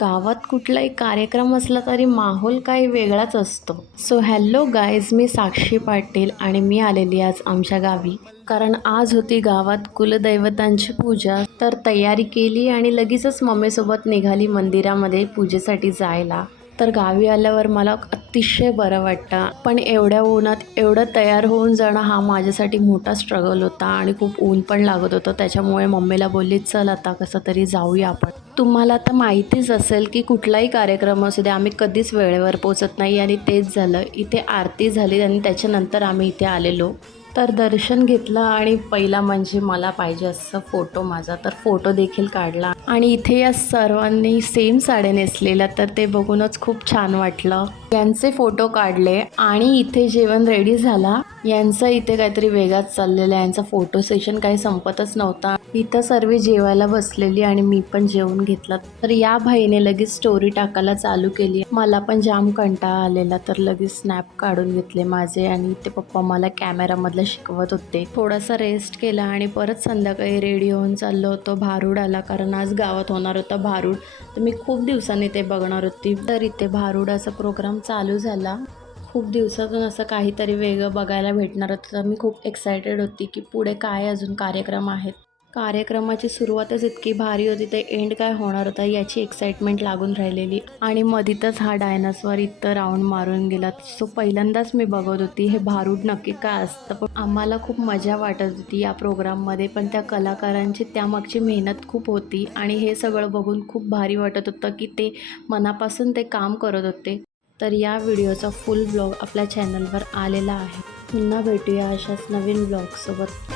गावात कुठलाही कार्यक्रम असला तरी माहोल काही वेगळाच असतो. सो हॅलो गाईज, मी साक्षी पाटील आणि मी आलेली आज आमच्या गावी. कारण आज होती गावात कुलदैवतांची पूजा. तर तयारी केली आणि लगेचच मम्मीसोबत निघाली मंदिरामध्ये पूजेसाठी जायला. तर गावी आल्यावर मला अतिशय बरं वाटतं. पण एवढ्या उन्हात एवढं तयार होऊन जाणं हा माझ्यासाठी मोठा स्ट्रगल होता आणि खूप ऊन पण लागत होतं. त्याच्यामुळे मम्मीला बोलली, चल आता कसं तरी जाऊया आपण. तुम्हाला आता माहितीच असेल की कुठलाही कार्यक्रम असू दे, आम्ही कधीच वेळेवर पोचत नाही आणि तेच झालं. इथे आरती झाली आणि त्याच्यानंतर आम्ही इथे आलेलो. तर दर्शन घेतलं आणि पहिला म्हणजे मला पाहिजे असं फोटो माझा, तर फोटो देखील काढला. आणि इथे या सर्वांनी सेम साड्या नेसलेल्या, तर ते बघूनच खूप छान वाटलं. यांचे फोटो काढले आणि इथे जेवण रेडी झाला. यांचं इथे काहीतरी वेगळाच चाललेलं आहे. यांचा फोटो सेशन काही संपतच नव्हता. इथं सर्व जेवायला बसलेली आणि मी पण जेवून घेतलं. तर या भाईने लगेच स्टोरी टाकायला चालू केली. मला पण जाम कंटाळा आलेला, तर लगेच स्नॅप काढून घेतले माझे आणि ते पप्पा मला कॅमेरामधलं शिकवत होते. थोडासा रेस्ट केला आणि परत संध्याकाळी रेडी होऊन चाललो होतो भारूडाला, कारण आज गावात होणार होता भारूड. तर मी खूप दिवसांनी ते बघणार होती. तर इथे भारूडाचा प्रोग्राम चालू झाला. खूप दिवसातून असं काहीतरी वेगळं बघायला भेटणार होतं. तर मी खूप एक्सायटेड होती की पुढे काय अजून कार्यक्रम आहेत. कार्यक्रमाची सुरुवातच इतकी भारी होती, ते एंड काय होणार होता याची एक्साइटमेंट लागून राहिलेली. आणि मधीतच हा डायनासॉर इथं राऊंड मारून गेला. सो पहिल्यांदाच मी बघत होती हे भारूड नक्की काय असतं. पण आम्हाला खूप मजा वाटत होती या प्रोग्राममध्ये. पण त्या कलाकारांची त्यामागची मेहनत खूप होती आणि हे सगळं बघून खूप भारी वाटत होतं की ते मनापासून ते काम करत होते. तर या व्हिडिओचा फुल ब्लॉग आपल्या चॅनलवर आलेला आहे. पुन्हा भेटूया अशाच नवीन ब्लॉगसोबत.